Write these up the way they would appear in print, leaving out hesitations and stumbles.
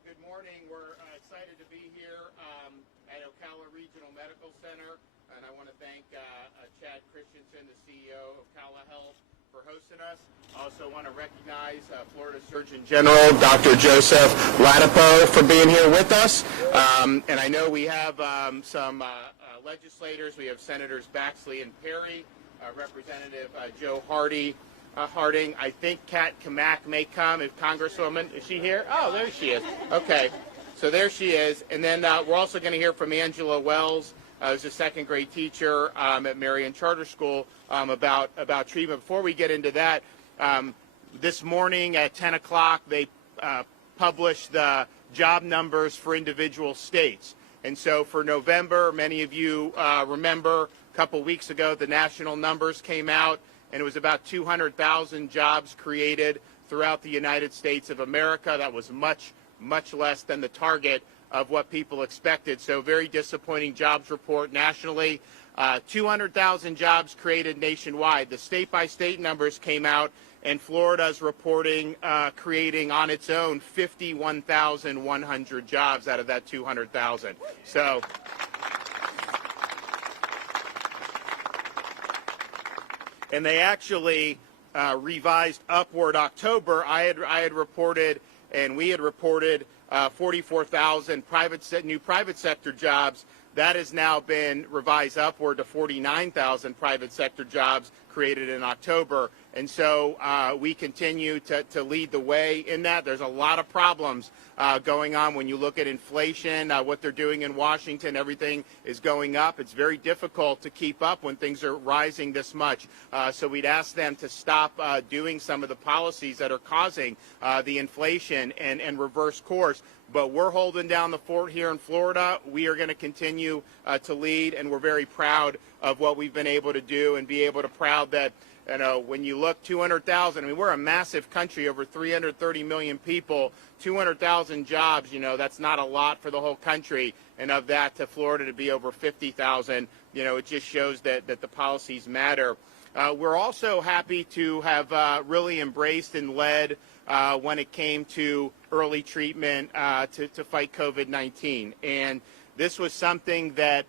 Well, good morning. We're excited to be here at Ocala Regional Medical Center, and I want to thank Chad Christensen, the CEO of Ocala Health, for hosting us. I also want to recognize Florida Surgeon General Dr. Joseph Ladapo for being here with us. And I know we have some legislators. We have Senators Baxley and Perry, Representative Joe Harding. I think Kat Kamak may come. If Congresswoman, is she here? Oh, there she is. Okay, so there she is. And then we're also going to hear from Angela Wells, who's a second grade teacher at Marion Charter School, about treatment. Before we get into that, this morning at 10 o'clock, they published the job numbers for individual states. And so for November, many of you remember a couple weeks ago, the national numbers came out, and it was about 200,000 jobs created throughout the United States of America. That was much, much less than the target of what people expected. So very disappointing jobs report nationally. 200,000 jobs created nationwide. The state-by-state numbers came out, and Florida's reporting creating on its own 51,100 jobs out of that 200,000. So. And they actually revised upward October. I had reported, and we had reported 44,000 new private sector jobs. That has now been revised upward to 49,000 private sector jobs created in October. And so we continue to lead the way in that. There's a lot of problems going on when you look at inflation, what they're doing in Washington. Everything is going up. It's very difficult to keep up when things are rising this much. So we'd ask them to stop doing some of the policies that are causing the inflation and reverse course. But we're holding down the fort here in Florida. We are going to continue to lead, and we're very proud of what we've been able to do and be able to proud that, you know, when you look 200,000, I mean, we're a massive country, over 330 million people, 200,000 jobs, you know, that's not a lot for the whole country. And of that, to Florida to be over 50,000, you know, it just shows that the policies matter. We're also happy to have really embraced and led when it came to early treatment to fight COVID-19. And this was something that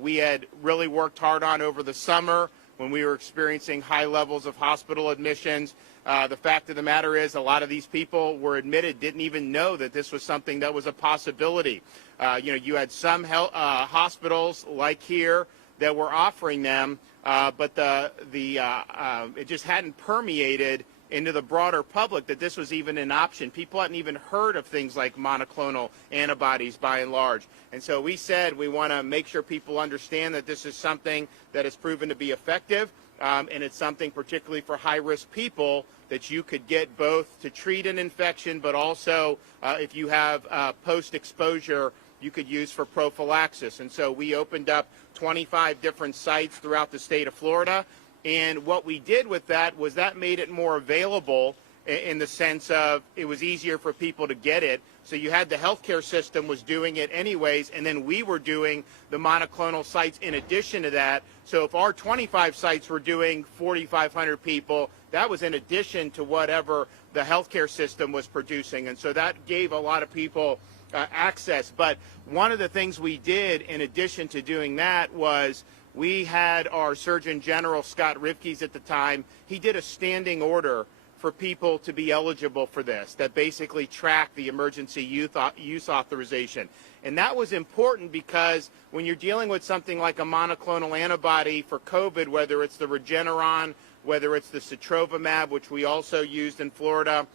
we had really worked hard on over the summer when we were experiencing high levels of hospital admissions. The fact of the matter is a lot of these people were admitted, didn't even know that this was something that was a possibility. You know, you had some hospitals like here that were offering them, but it just hadn't permeated into the broader public that this was even an option. People hadn't even heard of things like monoclonal antibodies by and large. And so we said we want to make sure people understand that this is something that has proven to be effective, and it's something particularly for high-risk people that you could get both to treat an infection, but also if you have post-exposure, you could use for prophylaxis. And so we opened up 25 different sites throughout the state of Florida. And what we did with that was that made it more available in the sense of it was easier for people to get it. So you had the healthcare system was doing it anyways, and then we were doing the monoclonal sites in addition to that. So if our 25 sites were doing 4,500 people, that was in addition to whatever the healthcare system was producing. And so that gave a lot of people access. But one of the things we did in addition to doing that was we had our Surgeon General, Scott Rivkees at the time, he did a standing order for people to be eligible for this, that basically tracked the emergency use authorization. And that was important because when you're dealing with something like a monoclonal antibody for COVID, whether it's the Regeneron, whether it's the Sotrovimab, which we also used in Florida,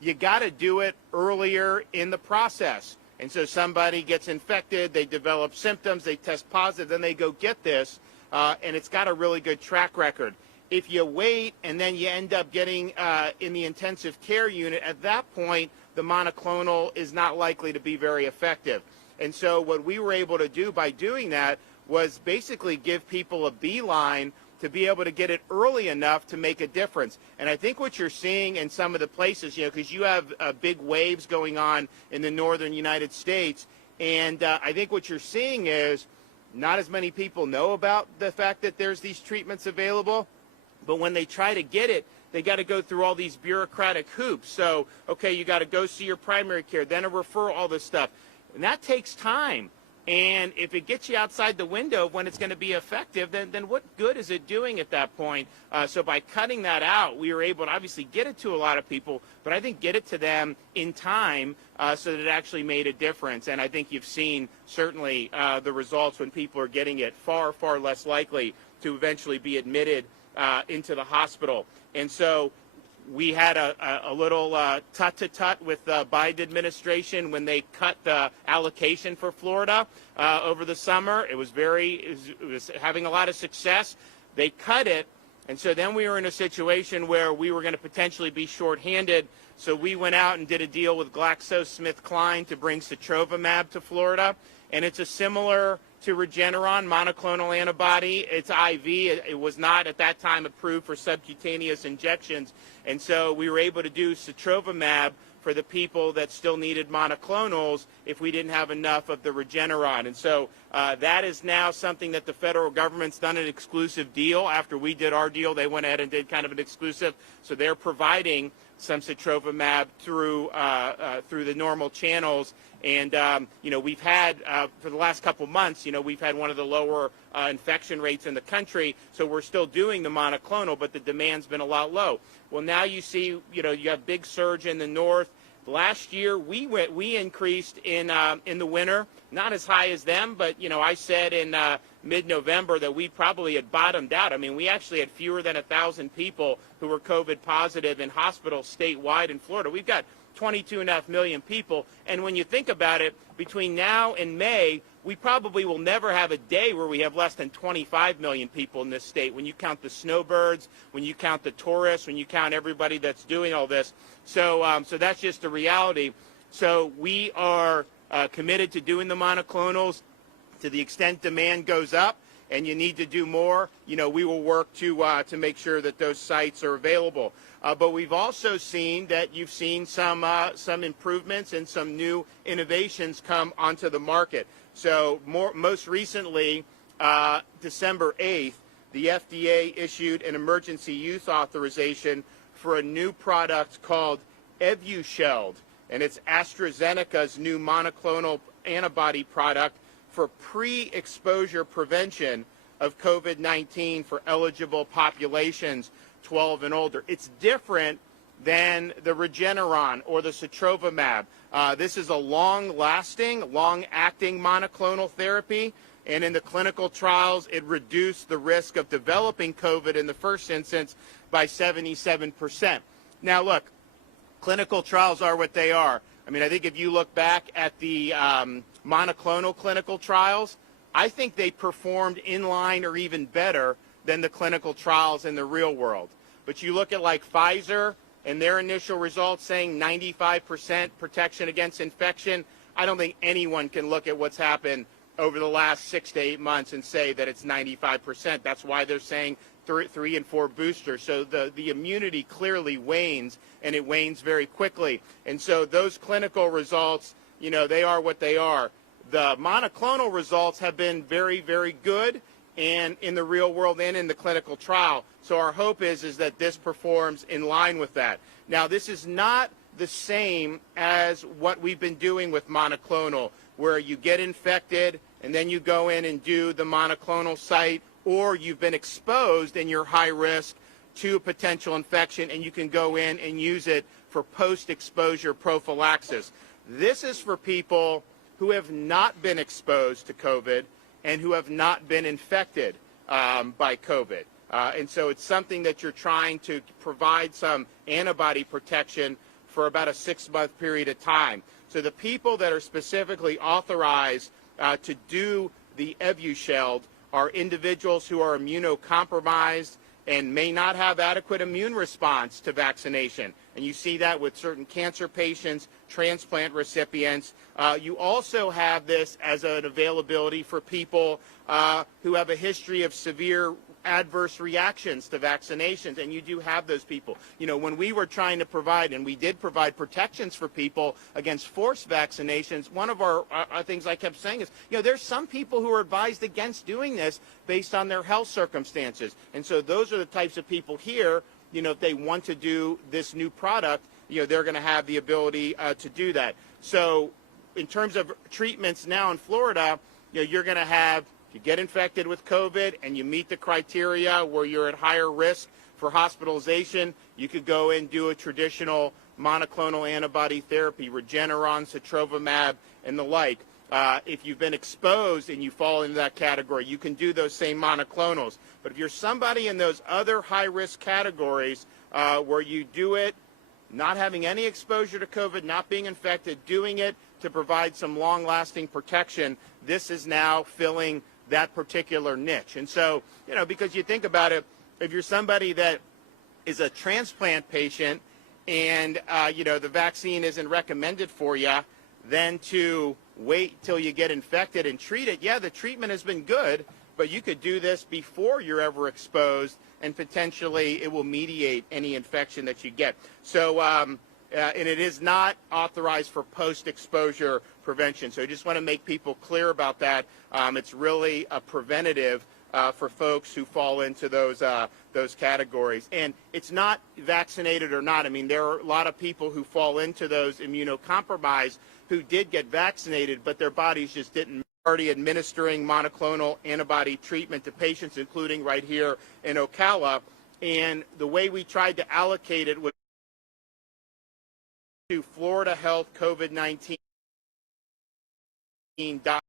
you got to do it earlier in the process. And so somebody gets infected, they develop symptoms, they test positive, then they go get this, and it's got a really good track record. If you wait and then you end up getting in the intensive care unit, at that point, the monoclonal is not likely to be very effective. And so what we were able to do by doing that was basically give people a beeline to be able to get it early enough to make a difference. And I think what you're seeing in some of the places, you know, because you have big waves going on in the northern United States, and I think what you're seeing is not as many people know about the fact that there's these treatments available. But when they try to get it, they got to go through all these bureaucratic hoops. So, okay, you got to go see your primary care, then a referral, all this stuff. And that takes time. And if it gets you outside the window of when it's going to be effective, then what good is it doing at that point? So by cutting that out, we were able to obviously get it to a lot of people, but I think get it to them in time so that it actually made a difference. And I think you've seen certainly the results when people are getting it, far, far less likely to eventually be admitted into the hospital. And so we had a little tut-to-tut with the Biden administration when they cut the allocation for Florida over the summer. It was having a lot of success. They cut it, and so then we were in a situation where we were going to potentially be shorthanded. So we went out and did a deal with GlaxoSmithKline to bring sotrovimab to Florida, and it's a similar to Regeneron monoclonal antibody. It's IV. It was not at that time approved for subcutaneous injections. And so we were able to do sotrovimab for the people that still needed monoclonals if we didn't have enough of the Regeneron. And so that is now something that the federal government's done an exclusive deal. After we did our deal, they went ahead and did kind of an exclusive. So they're providing some sotrovimab through the normal channels. And, we've had, for the last couple months, we've had one of the lower infection rates in the country. So we're still doing the monoclonal, but the demand's been a lot low. Well, now you see, you have big surge in the north. Last year, we increased in the winter, not as high as them, but, I said in mid-November that we probably had bottomed out. I mean, we actually had fewer than 1,000 people who were COVID positive in hospitals statewide in Florida. We've got 22.5 million people, and when you think about it, between now and May, we probably will never have a day where we have less than 25 million people in this state. When you count the snowbirds, when you count the tourists, when you count everybody that's doing all this, so that's just the reality. So we are committed to doing the monoclonals. To the extent demand goes up and you need to do more, we will work to make sure that those sites are available. But we've also seen that you've seen some improvements and some new innovations come onto the market. So most recently, December 8th, the FDA issued an emergency use authorization for a new product called Evusheld, and it's AstraZeneca's new monoclonal antibody product for pre-exposure prevention of COVID-19 for eligible populations 12 and older. It's different than the Regeneron or the sotrovimab. This is a long-lasting, long-acting monoclonal therapy, and in the clinical trials, it reduced the risk of developing COVID in the first instance by 77%. Now, look, clinical trials are what they are. I mean, I think if you look back at the monoclonal clinical trials, I think they performed in line or even better than the clinical trials in the real world. But you look at like Pfizer and their initial results saying 95% protection against infection. I don't think anyone can look at what's happened over the last 6 to 8 months and say that it's 95%. That's why they're saying 3 and 4 boosters. So the immunity clearly wanes, and it wanes very quickly. And so those clinical results, they are what they are. The monoclonal results have been very, very good, and in the real world and in the clinical trial. So our hope is that this performs in line with that. Now, this is not the same as what we've been doing with monoclonal, where you get infected and then you go in and do the monoclonal site, or you've been exposed and you're high risk to a potential infection and you can go in and use it for post-exposure prophylaxis. This is for people who have not been exposed to COVID and who have not been infected by COVID. And so it's something that you're trying to provide some antibody protection for about a 6-month period of time. So the people that are specifically authorized to do the Evusheld are individuals who are immunocompromised and may not have adequate immune response to vaccination. And you see that with certain cancer patients, transplant recipients. You also have this as an availability for people who have a history of severe adverse reactions to vaccinations, and you do have those people. You know, when we were trying to provide, and we did provide protections for people against forced vaccinations, one of our things I kept saying is, you know, there's some people who are advised against doing this based on their health circumstances. And so those are the types of people here, you know, if they want to do this new product, you know, they're going to have the ability to do that. So in terms of treatments now in Florida, you know, you're going to have, if you get infected with COVID and you meet the criteria where you're at higher risk for hospitalization, you could go and do a traditional monoclonal antibody therapy, Regeneron, sotrovimab, and the like. If you've been exposed and you fall into that category, you can do those same monoclonals. But if you're somebody in those other high-risk categories where you do it not having any exposure to COVID, not being infected, doing it to provide some long-lasting protection, this is now filling that particular niche. And so, you know, because you think about it, if you're somebody that is a transplant patient and, you know, the vaccine isn't recommended for you, then to wait till you get infected and treat it, yeah, the treatment has been good, but you could do this before you're ever exposed, and potentially it will mediate any infection that you get. So, and it is not authorized for post-exposure prevention. So I just want to make people clear about that. It's really a preventative for folks who fall into those categories. And it's not vaccinated or not. I mean, there are a lot of people who fall into those immunocompromised who did get vaccinated, but their bodies just didn't. Already administering monoclonal antibody treatment to patients, including right here in Ocala. And the way we tried to allocate it was to Florida Health COVID-19